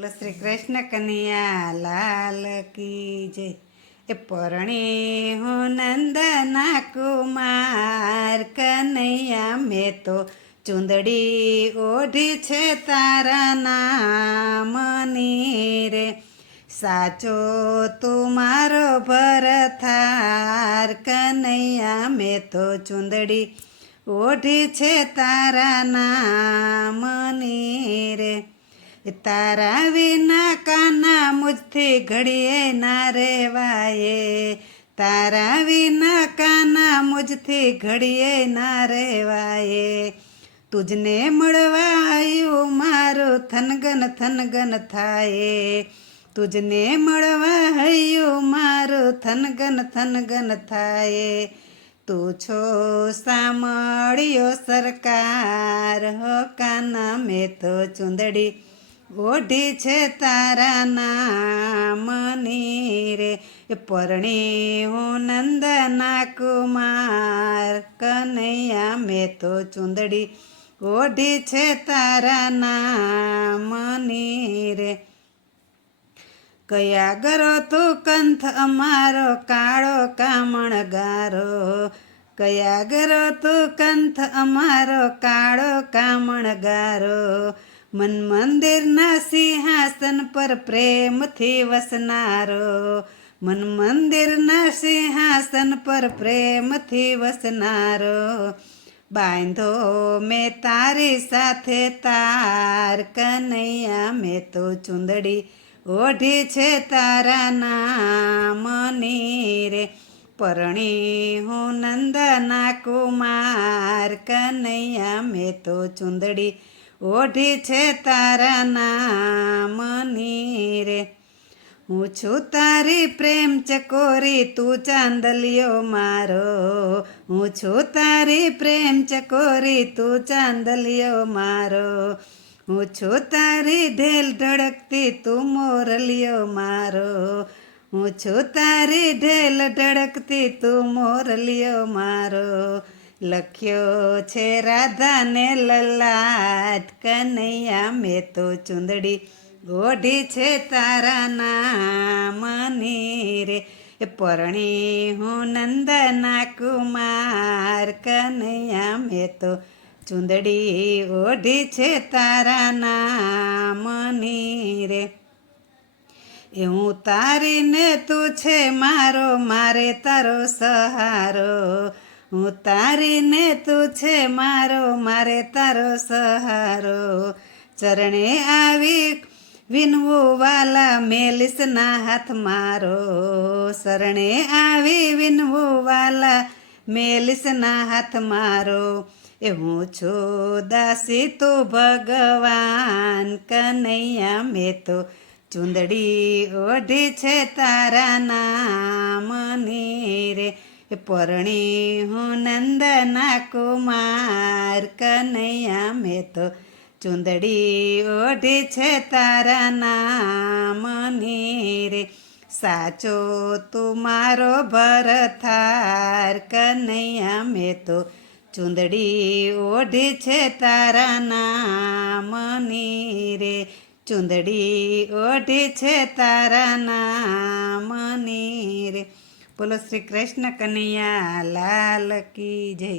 બોલો શ્રી કૃષ્ણ કનૈયા લાલ કી જય। એ પરણી હું નંદના કુમાર કનૈયા મેં તો ચૂંદડી ઓઢી છે તારા નામની રે। સાચો તું મારો ભરથાર કનૈયા મેં તો ચૂંદડી ઓઢી છે તારા નામની રે। તારા વિના કાના મુજથી ઘડીએ ના રેવાય, તારા વિના કાના મુજથી ઘડીએ ના રેવાય। તુજને મળવા આવ્યું મારું થનગન થાય, તુજને મળવા આવ્યું મારું થનગન થાય। તું છો સાંભળ્યો સરકાર હો કાના મેં તો ચૂંદડી ઓઢી છે તારા નામની રે। એ પરણી હું નંદના કુમાર કનૈયા મેં તો ચૂંદડી ઓઢી છે તારા નામની રે। કયા ગરો તું કંથ અમારો કાળો કામણગારો, કયા ગરો તું કંથ અમારો કાળો કામણગારો। મન મંદિરના સિંહાસન પર પ્રેમથી વસનારો, મન મંદિરના સિંહાસન પર પ્રેમથી વસનારો। બાંધો મેં તારી સાથે તાર કનૈયા મેં તો ચૂંદડી ઓઢી છે તારા નામની રે। પરણી હું નંદના કુમાર કનૈયા મેં તો ચૂંદડી ઓઢી છે તારા નામની રે। હું છું તારી પ્રેમ ચકોરી તું ચાંદલિયો મારો, હું છું તારી પ્રેમ ચકોરી તું ચાંદલિયો મારો। હું છું તારી ઢેલ ધડકતી તું મોરલિયો મારો, હું છું તારી ઢેલ ધડકતી તું મોરલિયો મારો। લખ્યો છે રાધાને લલાટ કનૈયા મેં તો ચૂંદડી ઓઢી છે તારા નામની રે। એ પરણી હું નંદના કુમાર કનૈયા મેં તો ચૂંદડી ઓઢી છે તારા નામની રે। એ હું તારીને તું છે મારો મારે તારો સહારો, હું તારીને તું છે મારો મારે તારો સહારો। ચરણે આવી વિનવું વાલા મેલિસ ના હાથ મારો, શરણે આવી વિનવું વાલા મેલિસ ના હાથ મારો। એ હું છું દાસી તું ભગવાન કનૈયા મેં તો ચૂંદડી ઓઢી છે તારા નામની રે। એ પરણી હું નંદના કુમાર કનૈયા મેં તો ચૂંદડી ઓઢી છે તારા નામની રે। સાચો તું મારો ભરથાર કનૈયા મેં તો ચૂંદડી ઓઢી છે તારા નામની રે। ચૂંદડી ઓઢી છે તારા નામની રે। બોલો શ્રી કૃષ્ણ કનૈયા લાલ કી જય।